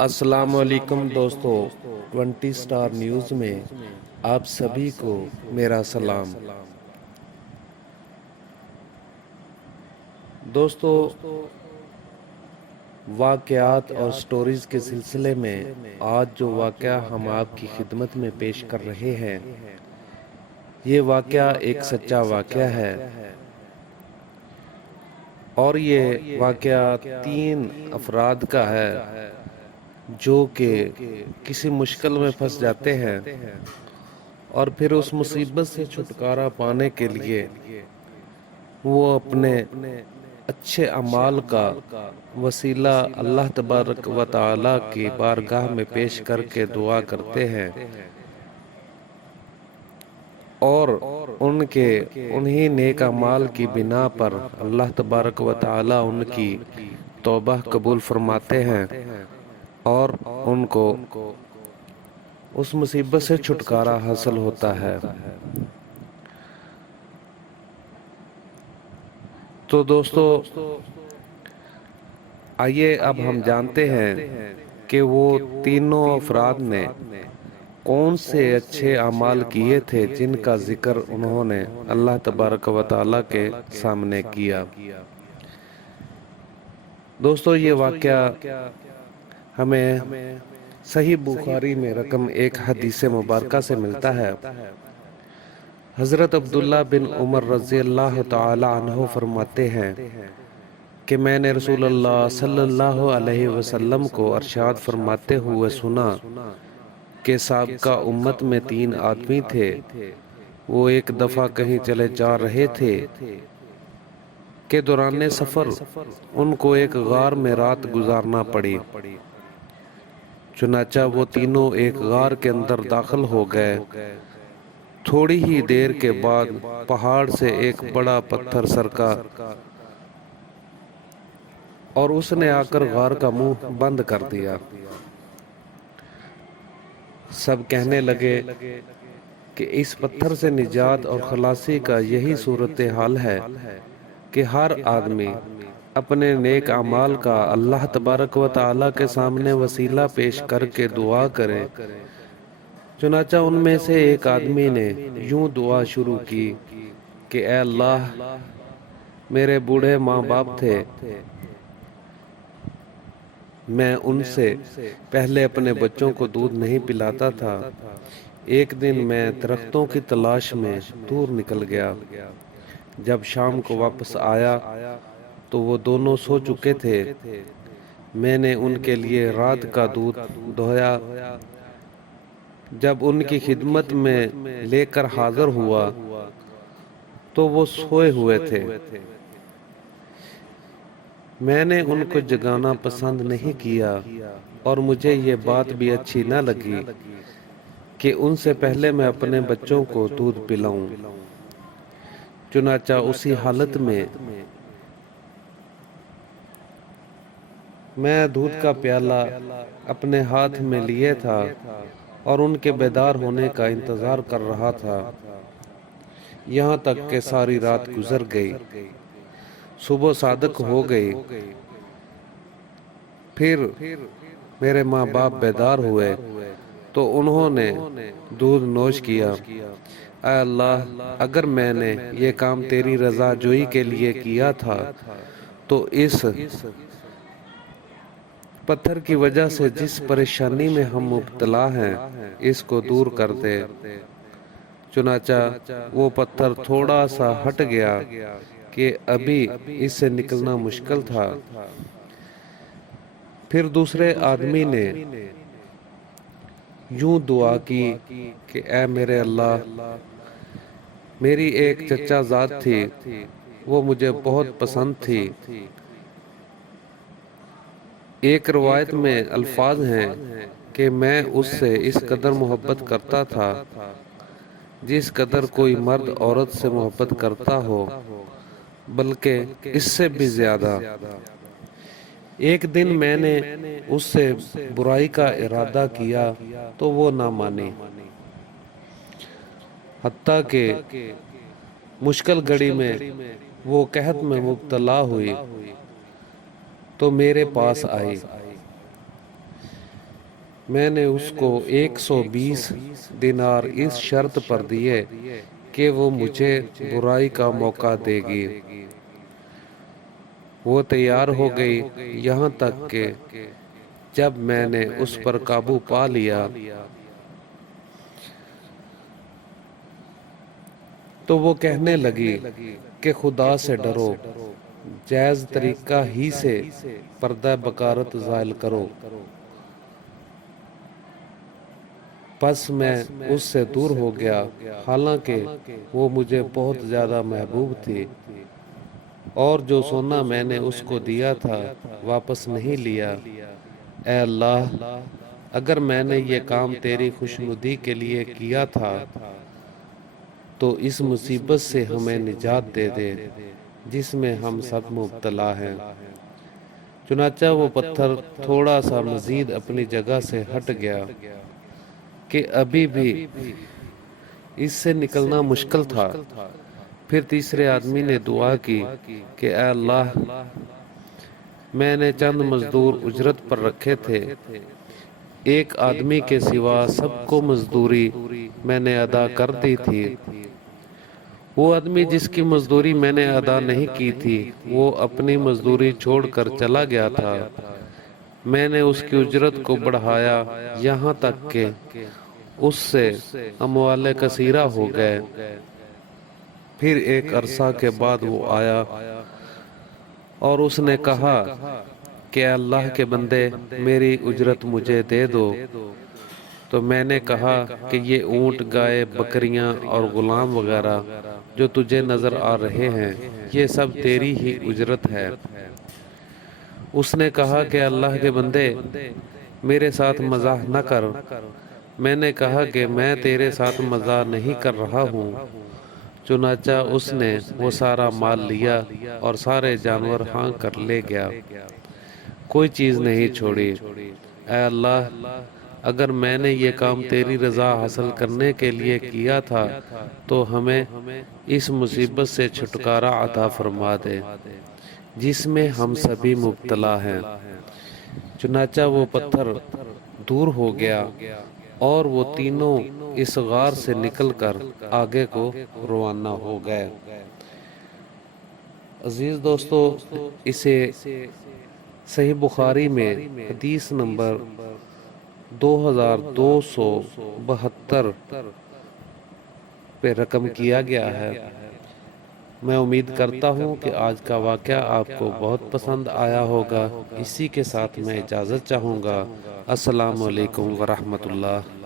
السلام علیکم دوستو، 20 سٹار نیوز میں آپ سبھی کو میرا سلام۔ دوستو، واقعات اور سٹوریز کے سلسلے میں آج جو واقعہ ہم آپ کی خدمت میں پیش کر رہے ہیں، یہ واقعہ ایک سچا واقعہ ہے اور یہ واقعہ 3 افراد کا ہے جو کہ کسی مشکل میں پھنس جاتے ہیں اور پھر اس مصیبت سے چھٹکارا پانے کے لیے وہ اپنے اچھے اعمال کا وسیلہ اللہ تبارک و تعالی کی بارگاہ میں پیش کر کے دعا کرتے ہیں اور ان کے انہی نیک اعمال کی بنا پر اللہ تبارک و تعالی ان کی توبہ قبول فرماتے ہیں اور ان کو اس مصیبت سے چھٹکارا حاصل ہوتا ہے۔ تو دوستو، آئیے اب ہم جانتے ہیں کہ وہ تینوں افراد نے کون سے اچھے اعمال کیے تھے جن کا ذکر انہوں نے اللہ تبارک و تعالی کے سامنے کیا۔ دوستو، یہ واقعہ ہمیں صحیح بخاری میں رقم 1 حدیث مبارکہ سے ملتا ہے۔ حضرت عبداللہ بن عمر رضی اللہ تعالی عنہ فرماتے ہیں کہ میں نے رسول اللہ صلی اللہ علیہ وسلم کو ارشاد فرماتے ہوئے سنا کہ سابقہ امت میں 3 آدمی تھے۔ وہ ایک دفعہ کہیں چلے جا رہے تھے کہ دوران سفر ان کو ایک غار میں رات گزارنا پڑی۔ چنانچہ وہ تینوں ایک غار کے اندر داخل ہو گئے۔ تھوڑی ہی دیر کے بعد پہاڑ سے ایک بڑا پتھر سرکا اور اس نے آ کر غار کا منہ بند کر دیا۔ سب کہنے لگے کہ اس پتھر سے نجات اور خلاصی کا یہی صورتحال ہے کہ ہر آدمی اپنے نیک اعمال کا اللہ تبارک و تعالی کے سامنے وسیلہ پیش کر کے دعا کرے۔ چنانچہ ان میں سے ایک آدمی نے یوں دعا شروع کی کہ اے اللہ، میرے بوڑھے ماں باپ تھے، میں ان سے پہلے اپنے بچوں کو دودھ نہیں پلاتا تھا۔ ایک دن میں درختوں کی تلاش میں دور نکل گیا۔ جب شام کو واپس آیا تو وہ دونوں سو چکے تھے۔ میں نے ان کے لیے رات کا دودھ دھویا۔ جب ان کی خدمت میں لے کر حاضر ہوا تو وہ سوئے ہوئے تھے۔ میں نے ان کو جگانا پسند نہیں کیا اور مجھے یہ بات بھی اچھی نہ لگی کہ ان سے پہلے میں اپنے بچوں کو دودھ پلاؤں۔ چنانچہ اسی حالت میں میں دودھ کا پیالہ اپنے ہاتھ میں لیے تھا اور ان کے بیدار ہونے کا انتظار کر رہا تھا، یہاں تک کہ ساری رات گزر گئی۔ صبح صادق ہو گئی۔ پھر میرے ماں باپ بیدار ہوئے تو انہوں نے دودھ نوش کیا۔ اے اللہ، اگر میں نے یہ کام تیری رضا جوئی کے لیے کیا تھا تو اس پتھر کی وجہ سے جس پریشانی میں ہم مبتلا ہیں اس کو دور کر دے۔ چنانچہ وہ پتھر تھوڑا سا ہٹ گیا کہ ابھی اس سے نکلنا مشکل تھا۔ پھر دوسرے آدمی نے یوں دعا کی کہ اے میرے اللہ، میری ایک چچا زاد تھی، وہ مجھے بہت پسند تھی۔ ایک روایت میں الفاظ ہیں کہ میں اس سے اس قدر محبت کرتا تھا جس قدر کوئی مرد عورت سے محبت کرتا ہو، بلکہ اس سے بھی زیادہ۔ ایک دن میں نے اس سے برائی کا ارادہ کیا تو وہ نہ مانی، حتیٰ کہ مشکل گھڑی میں وہ قحط میں مبتلا ہوئی تو میرے پاس آئی۔ میں نے اس کو 120 دینار اس شرط پر دیے کہ وہ مجھے برائی کا موقع دے گی۔ وہ تیار ہو گئی، یہاں تک کہ جب میں نے اس پر قابو پا لیا تو وہ کہنے لگی کہ خدا سے ڈرو، جائز طریقہ ہی سے پردہ بکارت زائل کرو۔ پس میں اس سے دور ہو گیا، حالانکہ وہ مجھے بہت زیادہ محبوب تھی، اور جو سونا میں نے اس کو دیا تھا واپس نہیں لیا۔ اے اللہ، اگر میں نے یہ کام تیری خوشنودی کے لیے کیا تھا تو اس مصیبت سے ہمیں نجات دے دے جس میں ہم سب مبتلا ہیں۔ چنانچہ وہ پتھر تھوڑا سا مزید اپنی جگہ سے ہٹ گیا کہ ابھی بھی اس سے نکلنا مشکل تھا۔ پھر تیسرے آدمی نے دعا کی کہ اے اللہ، میں نے چند مزدور اجرت پر رکھے تھے، ایک آدمی کے سوا سب کو مزدوری میں نے ادا کر دی تھی۔ وہ آدمی جس کی مزدوری میں نے ادا نہیں کی تھی وہ اپنی مزدوری چھوڑ کر چلا گیا تھا۔ میں نے اس کی اجرت کو بڑھایا یہاں تک کہ اس سے اموال کثیرہ ہو گئے۔ پھر ایک عرصہ کے بعد وہ آیا اور اس نے کہا کہ اللہ کے بندے، میری اجرت مجھے دے دو۔ تو میں نے کہا کہ یہ اونٹ، گائے، بکریاں اور غلام وغیرہ جو تجھے نظر آ رہے ہیں یہ سب تیری ہی اجرت ہے۔ اس نے کہا کہ اللہ کے بندے، میرے ساتھ مزاح نہ کر۔ میں نے کہا کہ میں تیرے ساتھ مزاح نہیں کر رہا ہوں۔ چنانچہ اس نے وہ سارا مال لیا اور سارے جانور ہانک کر لے گیا، کوئی چیز نہیں چھوڑی۔ اے اللہ، اگر میں نے یہ کام تیری رضا حاصل کرنے کے لیے کیا تھا تو ہمیں اس مصیبت سے چھٹکارا عطا فرما دے جس میں ہم سبھی مبتلا ہیں۔ چنانچہ وہ پتھر دور ہو گیا اور وہ تینوں اس غار سے نکل کر آگے کو روانہ ہو گئے۔ عزیز دوستو، اسے صحیح بخاری میں حدیث نمبر 2272 پہ رقم کیا گیا ہے۔ میں امید کرتا ہوں کہ آج کا واقعہ آپ کو بہت پسند آیا ہوگا۔ اسی کے ساتھ میں اجازت چاہوں گا۔ السلام علیکم ورحمۃ اللہ۔